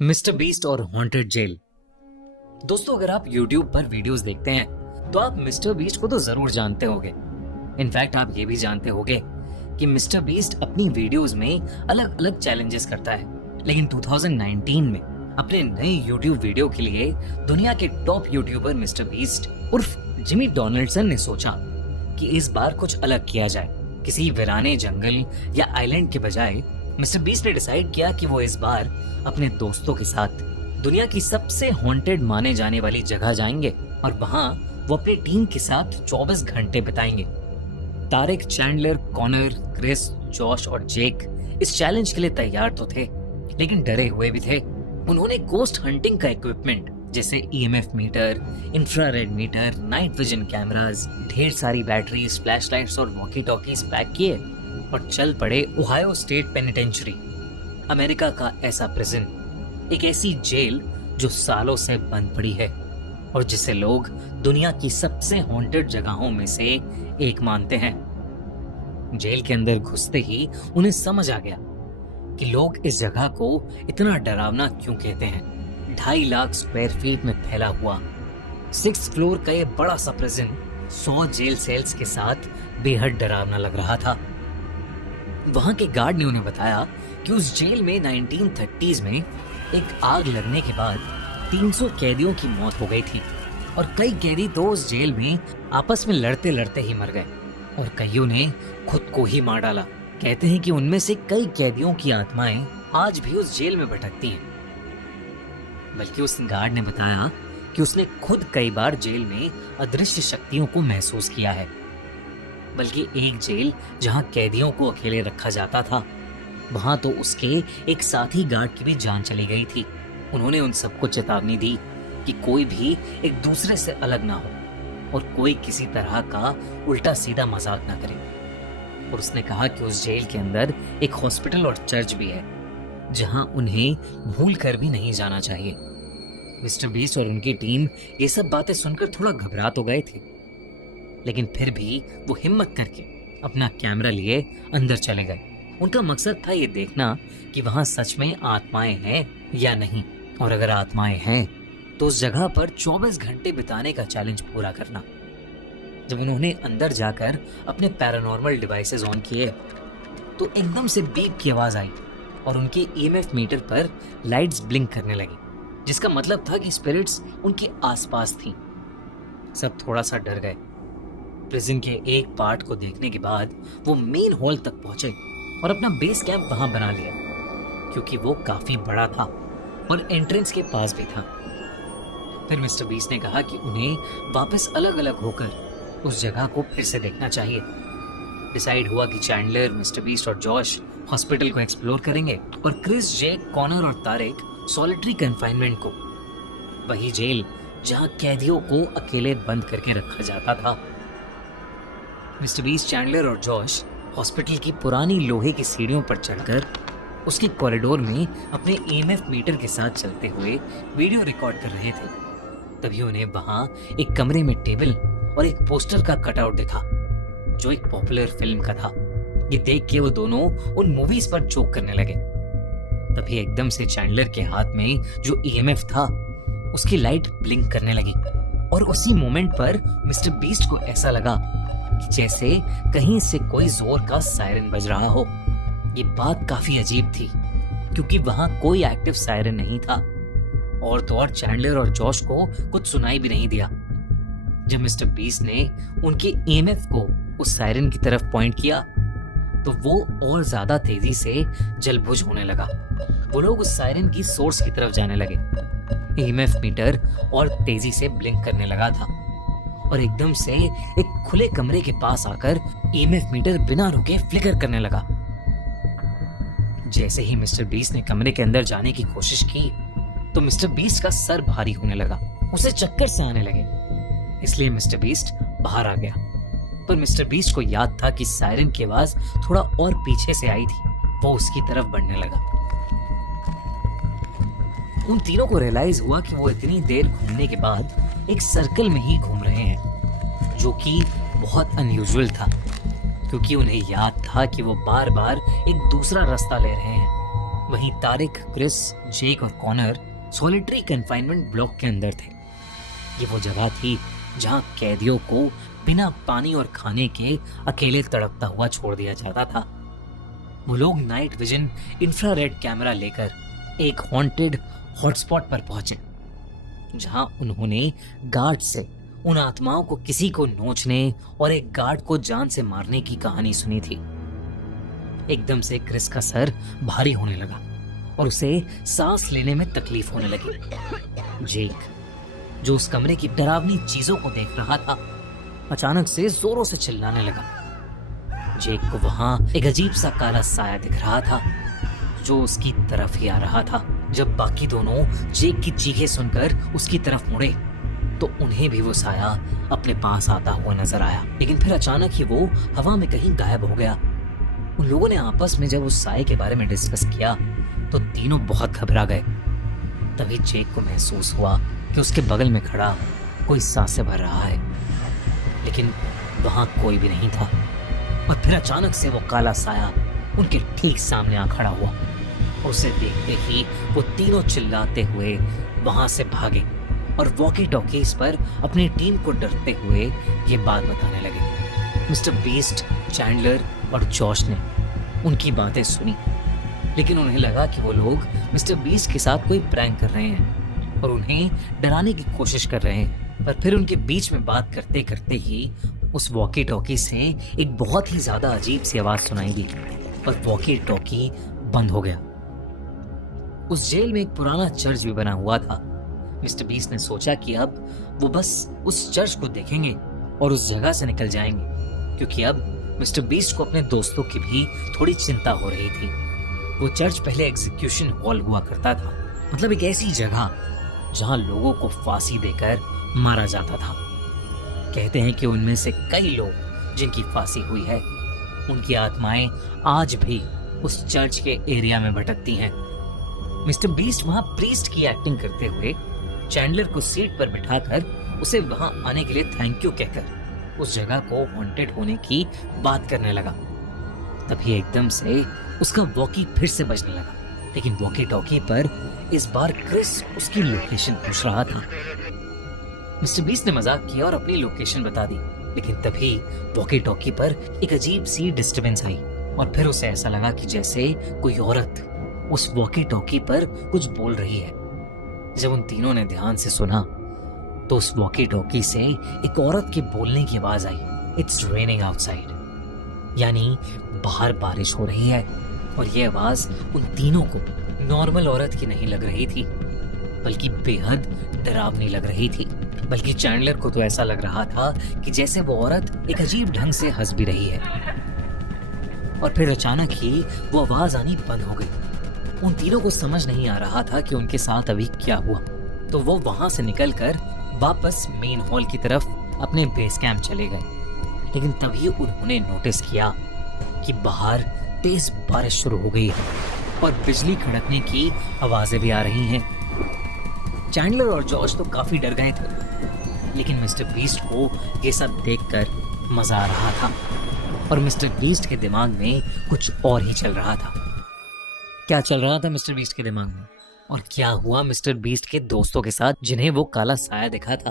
Mister beast और haunted jail. दोस्तों, अगर आप YouTube पर वीडियोस देखते हैं तो आप मिस्टर बीस्ट को तो जरूर जानते होंगे। इनफैक्ट आप ये भी जानते होंगे कि मिस्टर बीस्ट अपनी वीडियोस में अलग अलग चैलेंजेस करता है। लेकिन 2019 में अपने नए YouTube वीडियो के लिए दुनिया के टॉप यूट्यूबर मिस्टर बीस्ट उर्फ जिमी डोनाल्डसन ने सोचा कि इस बार कुछ अलग किया जाए। किसी वीराने जंगल या आइलैंड के बजाय मिस्टर बीस्ट ने डिसाइड किया कि वो इस बार अपने दोस्तों के साथ दुनिया की सबसे हॉन्टेड माने जाने वाली जगह जाएंगे और वहां वो अपनी टीम के साथ 24 घंटे बिताएंगे। Tariq, Chandler, Connor, Chris, Josh और जेक इस चैलेंज के लिए तैयार तो थे, लेकिन डरे हुए भी थे। उन्होंने कोस्ट हंटिंग का इक्विपमेंट जैसे EMF meter, infrared meter, night vision cameras, ढेर सारी बैटरीज, फ्लैशलाइट्स और वॉकी टॉकीज पैक किए और चल पड़े ओहायो स्टेट पेनिटेंचरी, अमेरिका का ऐसा प्रिजन, एक ऐसी जेल जो सालों से बंद पड़ी है और जिसे लोग दुनिया की सबसे हॉन्टेड जगहों में से एक मानते हैं। जेल के अंदर घुसते ही उन्हें समझ आ गया कि लोग इस जगह को इतना डरावना क्यों कहते हैं। 2.5 लाख स्क्वायर फीट में फैला हुआ 6 फ्लोर का ये बड़ा सा प्रिजन 100 जेल सेल्स के साथ बेहद डरावना लग रहा था। वहां के गार्ड ने उन्हें बताया कि उस जेल में 1930s में एक आग लगने के बाद 300 कैदियों की मौत हो गई थी और कई कैदी तो उस जेल में आपस में लड़ते लड़ते ही मर गए और कईयों ने खुद को ही मार डाला। कहते हैं कि उनमें से कई कैदियों की आत्माएं आज भी उस जेल में भटकती हैं। बल्कि उस गार्ड ने बताया कि उसने खुद कई बार जेल में अदृश्य शक्तियों को महसूस किया है। बल्कि एक जेल जहां कैदियों को अकेले रखा जाता था, वहां तो उसके एक साथी गार्ड की भी जान चली गई थी। उन्होंने उन सबको चेतावनी दी कि कोई भी एक दूसरे से अलग ना हो और कोई किसी तरह का उल्टा सीधा मजाक ना करे। और उसने कहा कि उस जेल के अंदर एक हॉस्पिटल और चर्च भी है जहां उन्हें भूल कर भी नहीं जाना चाहिए। मिस्टर बीस्ट और उनकी टीम ये सब बातें सुनकर थोड़ा घबरा तो गए थे, लेकिन फिर भी वो हिम्मत करके अपना कैमरा लिए अंदर चले गए। उनका मकसद था ये देखना कि वहां सच में आत्माएं हैं या नहीं, और अगर आत्माएं हैं तो उस जगह पर 24 घंटे बिताने का चैलेंज पूरा करना। जब उन्होंने अंदर जाकर अपने पैरानॉर्मल डिवाइसेस ऑन किए तो एकदम से बीप की आवाज आई और उनके EMF मीटर पर लाइट्स ब्लिंक करने लगी, जिसका मतलब था कि स्पिरिट्स उनके आसपास थी। सब थोड़ा सा डर गए। प्रिजन के एक पार्ट को देखने के बाद वो मेन हॉल तक पहुंचे और अपना बेस कैंप वहां बना लिया, क्योंकि वो काफी बड़ा था और एंट्रेंस के पास भी था। फिर मिस्टर बीस्ट ने कहा कि उन्हें वापस अलग अलग होकर उस जगह को फिर से देखना चाहिए। डिसाइड हुआ कि चैंडलर, मिस्टर बीस्ट और जॉश हॉस्पिटल को एक्सप्लोर करेंगे और क्रिस, जेक, कॉनर और तारिक सॉलिटरी कन्फाइनमेंट को, वही जेल जहां कैदियों को अकेले बंद करके रखा जाता था। मिस्टर बीस्ट, चैंडलर और जॉश हॉस्पिटल की पुरानी लोहे की सीढ़ियों पर चढ़कर उसके कॉरिडोर में अपने EMF मीटर के साथ चलते हुए वीडियो रिकॉर्ड कर रहे थे। तभी उन्हें वहां एक कमरे में टेबल और एक पोस्टर का कटआउट दिखा जो एक पॉपुलर फिल्म का था। ये देख के वो दोनों उन मूवीज पर जोक करने लगे। तभी एकदम से चैंडलर के हाथ में जो EMF था उसकी लाइट ब्लिंक करने लगी और उसी मोमेंट पर मिस्टर बीस्ट को ऐसा लगा कि जैसे कहीं से कोई जोर का सायरन बज रहा हो। ये बात काफी अजीब थी क्योंकि वहां कोई एक्टिव सायरन नहीं था, और तो और चैंडलर और जॉश को कुछ सुनाई भी नहीं दिया। जब मिस्टर बीस्ट ने उनके EMF को उस सायरन की तरफ पॉइंट किया तो वो और ज्यादा तेजी से जलबुझ होने लगा। वो लोग उस सायरन की सोर्स की तरफ जाने लगे। EMF मीटर और तेजी से ब्लिंक करने लगा था और एकदम से एक खुले कमरे के पास आकर EMF मीटर बिना रुके फ्लिकर करने लगा। जैसे ही मिस्टर बीस्ट ने कमरे के अंदर जाने की कोशिश की तो मिस्टर बीस्ट का सर भारी होने लगा, उसे चक्कर से आने लगे। इसलिए मिस्टर बीस्ट बाहर आ गया, पर मिस्टर बीस्ट को याद था कि सायरन की आवाज थोड़ा और पीछे से आई थी। वो उसकी तरफ बढ़ने लगा। उन तीनों को रियलाइज हुआ कि वो इतनी देर घूमने के बाद एक सर्कल में ही घूम रहे हैं, जो कि बहुत अनयूजुअल था क्योंकि उन्हें याद था कि वो बार बार एक दूसरा रास्ता ले रहे हैं। वहीं तारिक, क्रिस, जेक और कॉनर सॉलिटरी कन्फाइनमेंट ब्लॉक के अंदर थे। ये वो जगह थी जहां कैदियों को बिना पानी और खाने के अकेले तड़पता हुआ छोड़ दिया जाता था। वो लोग नाइट विजन इंफ्रारेड कैमरा लेकर एक हॉन्टेड हॉटस्पॉट पर पहुंचे, जहां उन्होंने गार्ड से उन आत्माओं को किसी को नोचने और एक गार्ड को जान से मारने की कहानी सुनी थी। एकदम से क्रिस का सर भारी होने लगा और उसे सांस लेने में तकलीफ होने लगी। जेक, जो उस कमरे की डरावनी चीजों को देख रहा था, अचानक से जोरों से चिल्लाने लगा। जेक को वहां एक अजीब सा काला साया दिख रहा था जो उसकी तरफ ही आ रहा था। जब बाकी दोनों जेक की चीखें सुनकर उसकी तरफ मुड़े तो उन्हें भी वो साया अपने पास आता हुआ नजर आया, लेकिन फिर अचानक ही वो हवा में कहीं गायब हो गया। उन लोगों ने आपस में जब उस साये के बारे में डिस्कस किया तो तीनों बहुत घबरा गए। तभी जेक को महसूस हुआ कि उसके बगल में खड़ा कोई सांसें भर रहा है, लेकिन वहां कोई भी नहीं था। और फिर अचानक से वो काला साया उनके ठीक सामने आ खड़ा हुआ। उसे देखते ही वो तीनों चिल्लाते हुए वहां से भागे और वॉकी टॉकीज पर अपनी टीम को डरते हुए ये बात बताने लगे। मिस्टर बीस्ट, चैंडलर और जॉश ने उनकी बातें सुनी, लेकिन उन्हें लगा कि वो लोग मिस्टर बीस्ट के साथ कोई प्रैंक कर रहे हैं और उन्हें डराने की कोशिश कर रहे हैं। पर फिर उनके बीच में बात करते करते ही उस वॉकी टॉकी से एक बहुत ही ज्यादा अजीब सी आवाज सुनाई दी और वॉकी टॉकी बंद हो गया। उस जेल में एक पुराना चर्च भी बना हुआ था। मिस्टर बीस्ट ने सोचा कि अब वो बस उस चर्च को देखेंगे और उस जगह से निकल जाएंगे, क्योंकि अब मिस्टर बीस्ट को अपने दोस्तों की भी थोड़ी चिंता हो रही थी। वो चर्च पहले एग्जीक्यूशन हॉल हुआ करता था, मतलब एक ऐसी जगह जहां लोगों को फांसी देकर मारा जाता था। कहते हैं कि उनमें से कई लोग जिनकी फांसी हुई है, उनकी आत्माएं आज भी उस चर्च के एरिया में भटकती हैं। मिस्टर बीस्ट वहां प्रीस्ट की एक्टिंग करते हुए चैंडलर को सीट पर बिठाकर उसे वहां आने के लिए थैंक यू कहकर उस जगह को हॉन्टेड होने की बात करने लगा। तभी एकदम से उसका वॉकी फिर से बजने लगा, लेकिन वॉकी टॉकी पर इस बार क्रिस उसकी लोकेशन पूछ रहा था। मिस्टर बीस्ट ने मजाक किया और अपनी लोकेशन बता दी, लेकिन तभी वॉकी टॉकी पर एक अजीब सी डिस्टरबेंस आई और फिर उसे ऐसा लगा कि जैसे कोई औरत उस वॉकी टॉकी पर कुछ बोल रही है। जब उन तीनों ने ध्यान से सुना तो उस वॉकी टॉकी से एक औरत के बोलने की आवाज आई, इट्स रेनिंग आउटसाइड, यानी बाहर बारिश हो रही है। और ये आवाज उन तीनों को नॉर्मल औरत की नहीं लग रही थी, बल्कि बेहद डरावनी लग रही थी। बल्कि चैंडलर को तो ऐसा लग रहा था कि जैसे वो औरत एक अजीब ढंग से हंस भी रही है। और फिर अचानक ही वो आवाज आनी बंद हो गई। उन तीनों को समझ नहीं आ रहा था कि उनके साथ अभी क्या हुआ, तो वो वहां से निकलकर वापस मेन हॉल की तरफ अपने बेस कैंप चले गए। लेकिन तभी उन्होंने नोटिस किया कि बाहर तेज बारिश शुरू हो गई है और बिजली कड़कने की आवाजें भी आ रही हैं। चैंडलर और जॉर्ज तो काफी डर गए थे, लेकिन मिस्टर बीस्ट को ये सब देखकर मजा आ रहा था और मिस्टर बीस्ट के दिमाग में कुछ और ही चल रहा था। क्या चल रहा था मिस्टर बीस्ट के दिमाग में और क्या हुआ मिस्टर बीस्ट के दोस्तों के साथ जिन्हें वो काला साया दिखा था?